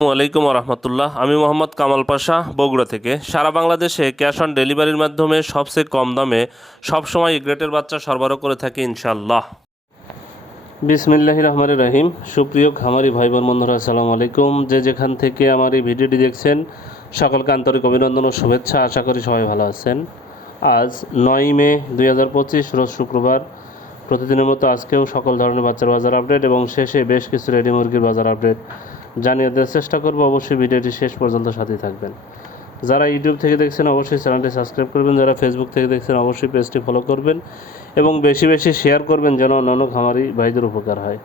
আলাইকুম রহমতুল্লাহ। আমি মোহাম্মদ কামাল পাশা, বগুড়া থেকে। সারা বাংলাদেশে ক্যাশ অন ডেলিভারির মাধ্যমে সবচেয়ে কম দামে সবসময় গ্রেটের বাচ্চা সরবরাহ করে থাকি ইনশাল্লাহ বিসমিল্লাহ রহমান রাহিম। সুপ্রিয় খামারি ভাই বোন বন্ধুরা, আসসালামু আলাইকুম। যে যেখান থেকে আমার এই ভিডিওটি দেখছেন, সকলকে আন্তরিক অভিনন্দন ও শুভেচ্ছা। আশা করি সবাই ভালো আছেন। আজ নয় মে দুই হাজার পঁচিশ, রোজ শুক্রবার। প্রতিদিনের মতো আজকেও সকল ধরনের বাচ্চার বাজার আপডেট এবং শেষে বেশ কিছু রেডি মুরগির বাজার আপডেট জানিয়ে দেওয়ার চেষ্টা করব। অবশ্যই ভিডিওটি শেষ পর্যন্ত সাথে থাকবেন। যারা ইউটিউব থেকে দেখছেন, অবশ্যই চ্যানেলটি সাবস্ক্রাইব করবেন। যারা ফেসবুক থেকে দেখছেন, অবশ্যই পেজটি ফলো করবেন এবং বেশি বেশি শেয়ার করবেন যেন অন্যান্য খামারি ভাইদের উপকার হয়।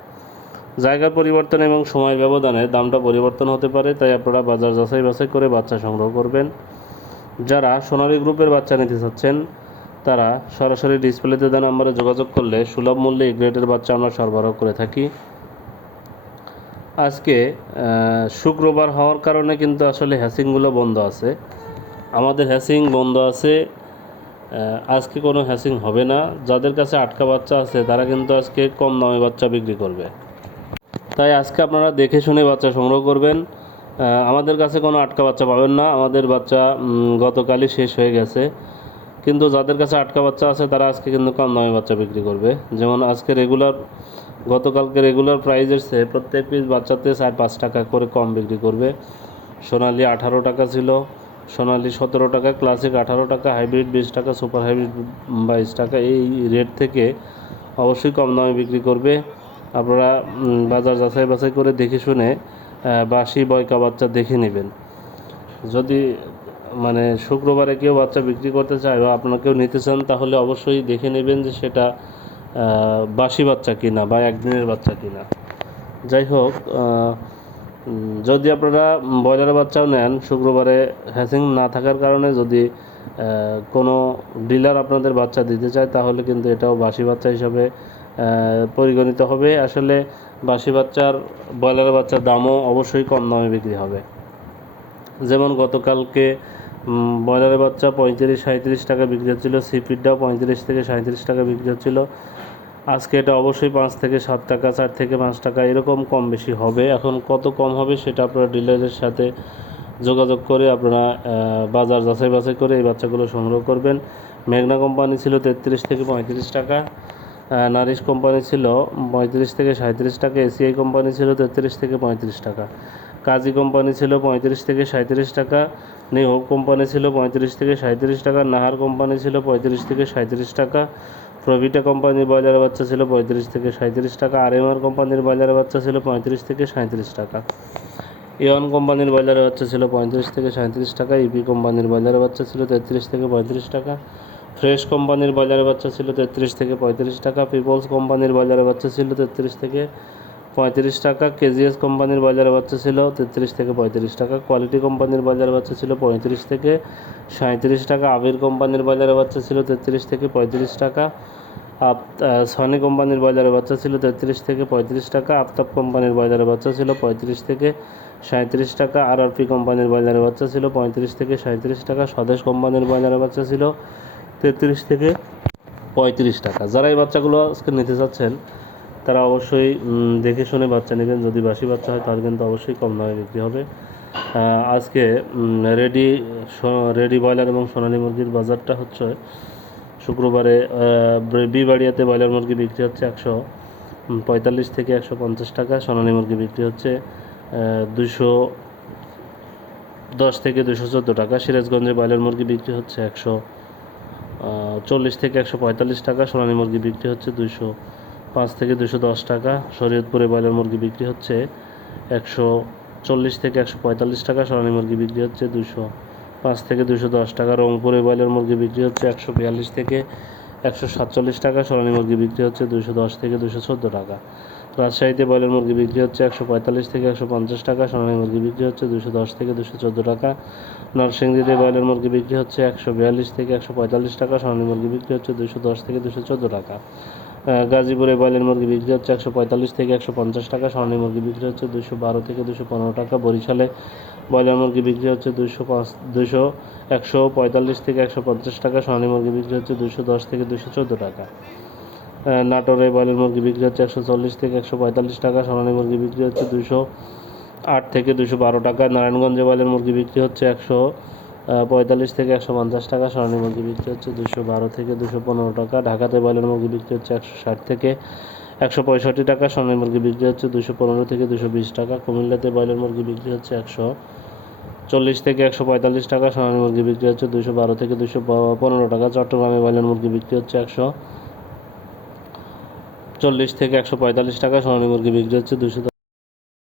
জায়গার পরিবর্তন এবং সময়ের ব্যবধানে দামটা পরিবর্তন হতে পারে, তাই আপনারা বাজার যাচাই বাছাই করে বাচ্চা সংগ্রহ করবেন। যারা সোনালী গ্রুপের বাচ্চা নিতে চাচ্ছেন, তারা সরাসরি ডিসপ্লেতে দেওয়া নাম্বারে যোগাযোগ করলে সুলভ মূল্যে গ্রেডের বাচ্চা আমরা সরবরাহ করে থাকি। আজকে শুক্রবার হওয়ার কারণে কিন্তু আসলে হ্যাসিংগুলো বন্ধ আছে। আমাদের হ্যাসিং বন্ধ আছে আজকে কোনো হ্যাসিং হবে না। যাদের কাছে আটকা বাচ্চা আছে, তারা কিন্তু আজকে কম দামে বাচ্চা বিক্রি করবে। তাই আজকে আপনারা দেখে শুনে বাচ্চা সংগ্রহ করবেন। আমাদের কাছে কোনো আটকা বাচ্চা পাবেন না। আমাদের বাচ্চা গতকালই শেষ হয়ে গেছে। কিন্তু যাদের কাছে আটকা বাচ্চা আছে, তারা আজকে কিন্তু কম দামে বাচ্চা বিক্রি করবে। যেমন আজকে রেগুলার গতকালকে রেগুলার প্রাইজের চেয়ে প্রত্যেক পিস বাচ্চাতে চার পাঁচ টাকা করে কম বিক্রি করবে। সোনালি আঠারো টাকা ছিল, সোনালি সতেরো টাকা ক্লাসিক আঠারো টাকা হাইব্রিড বিশ টাকা সুপার হাইব্রিড বাইশ টাকা, এই রেট থেকে অবশ্যই কম দামে বিক্রি করবে। আপনারা বাজার যাচাই বাছাই করে দেখে শুনে বাসি বয়কা বাচ্চা দেখে নেবেন। যদি মানে শুক্রবারে কেউ বাচ্চা বিক্রি করতে চায় বা আপনাকেও নিতে চান, তাহলে অবশ্যই দেখে নেবেন যে সেটা বাসি বাচ্চা কিনা বা একদিনের বাচ্চা কিনা। যাই হোক যদি আপনারা ব্রয়লার বাচ্চাও নেন, শুক্রবারে হ্যাসিং না থাকার কারণে যদি কোনো ডিলার আপনাদের বাচ্চা দিতে চায়, তাহলে কিন্তু এটাও বাসি বাচ্চা হিসাবে পরিগণিত হবে। আসলে বাসি বাচ্চার, ব্রয়লার বাচ্চার দামও অবশ্যই কম দামে বিক্রি হবে। যেমন গতকালকে ব্রয়লারের বাচ্চা পঁয়ত্রিশ সাঁত্রিশ টাকা বিক্রি হচ্ছিল, সিপিডটাও পঁয়ত্রিশ থেকে সাঁত্রিশ টাকা বিক্রি হচ্ছিল। আজকে এটা অবশ্যই পাঁচ থেকে সাত টাকা, চার থেকে পাঁচ টাকা, এরকম কম বেশি হবে। এখন কত কম হবে সেটা আপনারা ডিলারের সাথে যোগাযোগ করে আপনারা বাজার যাচাই বাছাই করে এই বাচ্চাগুলো সংগ্রহ করবেন। মেঘনা কোম্পানি ছিল তেত্রিশ থেকে পঁয়ত্রিশ টাকা নারিশ কোম্পানি ছিল পঁয়ত্রিশ থেকে সাঁত্রিশ টাকা, এসিআই কোম্পানি ছিল তেত্রিশ থেকে পঁয়ত্রিশ টাকা। কাজী কোম্পানি ছিল পঁয়ত্রিশ থেকে সাঁত্রিশ টাকা নিউ হোপ কোম্পানি ছিল পঁয়ত্রিশ থেকে সাঁত্রিশ টাকা, নাহার কোম্পানি ছিল পঁয়ত্রিশ থেকে সাঁত্রিশ টাকা, প্রভিটা কোম্পানির বাজারে বাচ্চা ছিল পঁয়ত্রিশ থেকে সাঁত্রিশ টাকা আর এম আর কোম্পানির বাজারে বাচ্চা ছিল পঁয়ত্রিশ থেকে সাঁত্রিশ টাকা। এওয়ান কোম্পানির বাজারে বাচ্চা ছিল পঁয়ত্রিশ থেকে সাঁত্রিশ টাকা ইপি কোম্পানির বাজারে বাচ্চা ছিল তেত্রিশ থেকে পঁয়ত্রিশ টাকা, ফ্রেশ কোম্পানির বাজারে বাচ্চা ছিল তেত্রিশ থেকে পঁয়ত্রিশ টাকা, পিপলস কোম্পানির বাজারে বাচ্চা ছিল তেত্রিশ থেকে পঁয়ত্রিশ টাকা কেজিএস কোম্পানির বাজারে বাচ্চা ছিল তেত্রিশ থেকে পঁয়ত্রিশ টাকা, কোয়ালিটি কোম্পানির বাজারে বাচ্চা ছিল পঁয়ত্রিশ থেকে সাঁত্রিশ টাকা, আবির কোম্পানির বাজারে বাচ্চা ছিল তেত্রিশ থেকে পঁয়ত্রিশ টাকা, আপ সনি কোম্পানির বাজারে বাচ্চা ছিল তেত্রিশ থেকে পঁয়ত্রিশ টাকা, আফতাব কোম্পানির বাজারে বাচ্চা ছিল পঁয়ত্রিশ থেকে সাঁত্রিশ টাকা আর আরপি কোম্পানির বাজারে বাচ্চা ছিল পঁয়ত্রিশ থেকে সাঁত্রিশ টাকা, স্বদেশ কোম্পানির বাজারে বাচ্চা ছিল তেত্রিশ থেকে পঁয়ত্রিশ টাকা। যারা এই বাচ্চাগুলো আজকে নিতে চাচ্ছেন তারা অবশ্যই দেখে শুনে বাচ্চা নেবেন। যদি বাসি বাচ্চা হয় তাহলে কিন্তু অবশ্যই কম দামে বিক্রি হবে। আজকে রেডি রেডি ব্রয়লার এবং সোনালী মুরগির বাজারটা হচ্ছে শুক্রবারে বিবাড়িয়াতে ব্রয়লার মুরগি বিক্রি হচ্ছে একশো পঁয়তাল্লিশ থেকে একশো পঞ্চাশ টাকা। সোনালী মুরগি বিক্রি হচ্ছে দুশো দশ থেকে দুশো চোদ্দ টাকা। সিরাজগঞ্জে ব্রয়লার মুরগি বিক্রি হচ্ছে একশো চল্লিশ থেকে একশো পঁয়তাল্লিশ টাকা। সোনালী মুরগি বিক্রি হচ্ছে দুশো পাঁচ থেকে দুশো দশ টাকা। শরীয়তপুরে ব্রয়লার মুরগি বিক্রি হচ্ছে একশো চল্লিশ থেকে একশো পঁয়তাল্লিশ টাকা সোনালী মুরগি বিক্রি হচ্ছে দুশো পাঁচ থেকে দুশো দশ টাকা। রংপুরে ব্রয়লার মুরগি বিক্রি হচ্ছে একশো বিয়াল্লিশ থেকে একশো সাতচল্লিশ টাকা সোনালী মুরগি বিক্রি হচ্ছে দুশো দশ থেকে দুশো চোদ্দ টাকা। রাজশাহীতে ব্রয়লার মুরগি বিক্রি হচ্ছে একশো পঁয়তাল্লিশ থেকে একশো পঞ্চাশ টাকা সোনালী মুরগি বিক্রি হচ্ছে দুশো দশ থেকে দুশো চোদ্দ টাকা। নরসিংদীতে ব্রয়লার মুরগি বিক্রি হচ্ছে একশো বিয়াল্লিশ থেকে একশো পঁয়তাল্লিশ টাকা সোনালী মুরগি বিক্রি হচ্ছে দুশো দশ থেকে দুশো চোদ্দ টাকা। গাজীপুরে ব্রয়লার মুরগি বিক্রি হচ্ছে একশো পঁয়তাল্লিশ থেকে একশো পঞ্চাশ টাকা সোনালী মুরগি বিক্রি হচ্ছে দুশো বারো থেকে দুশো পনেরো টাকা, বরিশালে ব্রয়লার মুরগি বিক্রি হচ্ছে দুশো পাঁচ দুশো একশো পঁয়তাল্লিশ থেকে একশো পঞ্চাশ টাকা সোনালী মুরগি বিক্রি হচ্ছে দুশো দশ থেকে দুশো চোদ্দ টাকা। নাটোরে ব্রয়লার মুরগি বিক্রি হচ্ছে একশো চল্লিশ থেকে একশো পঁয়তাল্লিশ টাকা সোনালী মুরগি বিক্রি হচ্ছে দুশো আট থেকে দুশো বারো টাকা, নারায়ণগঞ্জে ব্রয়লার মুরগি বিক্রি হচ্ছে একশো পঁয়তাল্লিশ থেকে একশো পঞ্চাশ টাকা সোনালী মুরগি বিক্রি হচ্ছে দুশো বারো থেকে দুশো পনেরো টাকা ঢাকাতে ব্রয়লার মুরগি বিক্রি হচ্ছে একশো ষাট থেকে একশো পঁয়ষট্টি টাকা সোনালী মুরগি বিক্রি হচ্ছে দুশো পনেরো থেকে দুশো বিশ টাকা, কুমিল্লাতে ব্রয়লার মুরগি বিক্রি হচ্ছে একশো চল্লিশ থেকে একশো পঁয়তাল্লিশ টাকা সোনালী মুরগি বিক্রি হচ্ছে দুশো বারো থেকে দুশো পনেরো টাকা, চট্টগ্রামে ব্রয়লার মুরগি বিক্রি হচ্ছে একশো চল্লিশ থেকে একশো পঁয়তাল্লিশ টাকা সোনালী মুরগি বিক্রি হচ্ছে দুশো